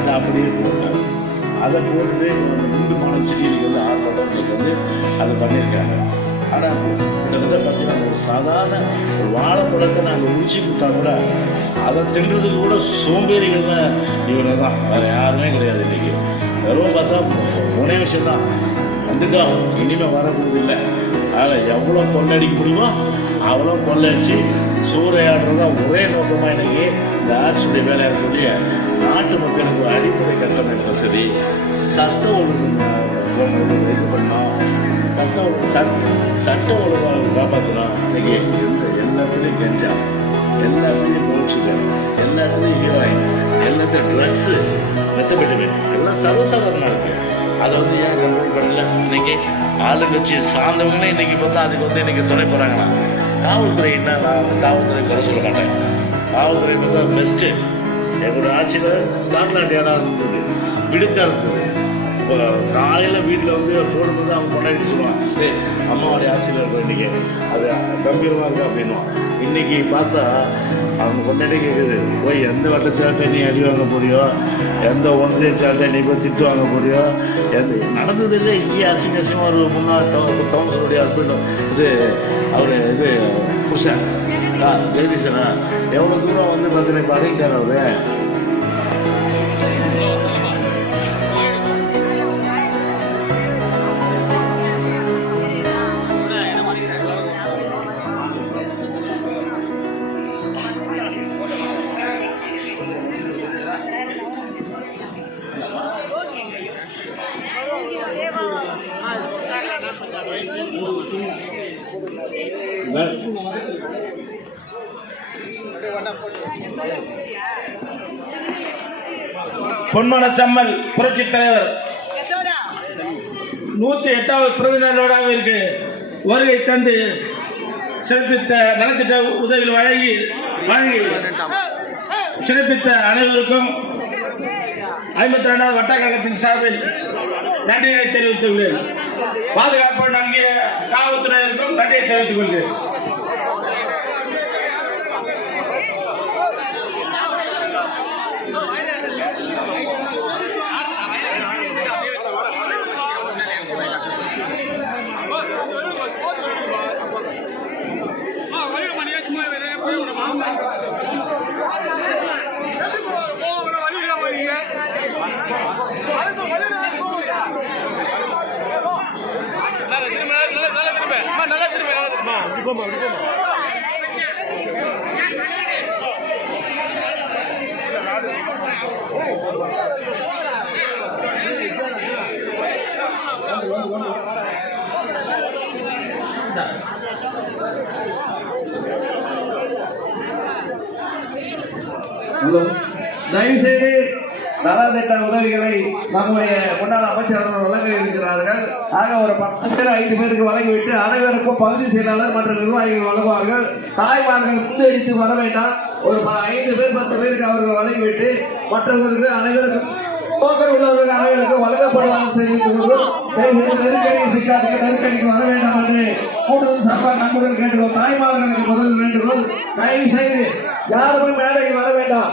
அதை அப்படியே போட்டாங்க. அதை போட்டுட்டு இந்து மனசுக்கு இன்னைக்கு வந்து ஆர்ப்பாட்டம் வந்து அதை பண்ணியிருக்காங்க. ஆனால் கிட்டத்தட்ட பார்த்தீங்கன்னா ஒரு சாதாரண ஒரு வாழைப்பழத்தை நாங்கள் உரிச்சு கொடுத்தா கூட அதை தின்றதுக்கு கூட சோம்பேறிகள் தான் இவங்க தான், வேறு யாருமே கிடையாது. இன்னைக்கு வெறும் பார்த்தா மூணே விஷயம் தான், வந்துட்டோம் இனிமேல் வரக்கூடாது இல்லை. அதில் எவ்வளோ கொள்ளடிக்க முடியுமோ அவ்வளோ கொள்ளடிச்சு சூறையாடுறதா ஒரே நோக்கமாக இன்னைக்கு இந்த ஆட்சியுடைய வேலையாக இருக்கக்கூடிய நாட்டு மக்களுக்கு அடிப்படை கட்டமைப்பு வசதி, சட்ட ஒழுங்கு இது பண்ணோம், சட்ட ஒழுங்காக காப்பாற்றணும். இன்னைக்கு எல்லாத்துலேயும் கெஞ்சா, எல்லாத்துலேயும் முயற்சிகள், எல்லாத்துலேயும் ஹீரோயின், எல்லாத்தையும் ட்ரக்ஸு, மெத்தபெட்டமின் எல்லாம் சர்வசாதாரணமாக இருக்குது. அதை வந்து ஏன் கண்ட்ரோல் பண்ணல? இன்னைக்கு ஆளுங்கட்சி சார்ந்தவங்களே இன்னைக்கு பார்த்தா அதுக்கு வந்து இன்னைக்கு துணை போகிறாங்களா? காவல்துறை என்ன, நான் வந்து காவல்துறை குறை சொல்ல மாட்டேன், காவல்துறை பார்த்தா பெஸ்ட்டு. எங்களோட ஆட்சியில் ஸ்காட்லாண்ட் இடம் இருந்தது, விடுக்கா இருந்தது. இப்போ காலையில் வீட்டில் வந்து போடும்போது அவங்க கொண்டாடி சொல்லுவாங்க, அம்மாவுடைய ஆட்சியில் இருக்கும் இன்றைக்கி, அது கம்பீரமாக இருக்கும் அப்படின்வான். இன்றைக்கி பார்த்தா அவங்க கொண்டாடி கேட்குது, போய் எந்த வட்டச்சாட்டை நீ அடி வாங்க போறியோ, எந்த ஒன்றிய சாட்டை நீ போய் திட்டு வாங்க போறியோ, நடந்தது இல்லை. இங்கேயே அசிங்கசியமாக ஒரு முன்னாள் கவுன்சிலருடைய ஹஸ்பண்ட் இது அவர் இது புருஷன் ஜெகதீசனா எவ்வளோ தூரம் வந்து பார்த்தீங்கன்னா இப்போ அறிவிட்டார் அவரு. பொன்மனச்சம்மல் புரட்சி தலைவர் 108வது பிறந்த நாளாவிற்கு வருகை தந்து சிறப்பித்த நலத்திட்ட உதவிகள் வழங்கி சிறப்பித்த அனைவருக்கும் 52வது வட்ட கழகத்தின் சார்பில் நன்றியை தெரிவித்துள்ளேன். பாதுகாப்பு நல்கிய காவல்துறையினருக்கும் நன்றியை தெரிவித்துக் கொள்கிறேன். தயவுசெய்து நலத்திட்ட உதவிகளை நம்முடைய முன்னாள் அமைச்சர்கள் வழங்க இருக்கிறார்கள். ஆக ஒரு 10 பேர் 5 பேருக்கு வழங்கிவிட்டு அனைவருக்கும் பகுதி செயலாளர் மற்ற நிர்வாகிகள் வழங்குவார்கள். தாய்மார்கள் முன்னெடுத்து வர வேண்டாம். ஒரு 5 பேர் 10 பேருக்கு அவர்கள் வழங்கிவிட்டு மற்றவர்களுக்கு அனைவருக்கும் போக்கர் உள்ளவர்கள் அனைவருக்கும் வழங்கப்படுவார்கள் தெரிவித்துள்ளோம். நெருக்கடியை சிக்காதுக்கு நெருக்கடிக்கு வர வேண்டாம் என்று கூடுதல் சபா நண்பர்கள் கேட்டுள்ளோம். தாய்மார்களுக்கு முதல் வேண்டுகோள், தயவு செய்து யாருமே மேடைக்கு வர வேண்டாம்.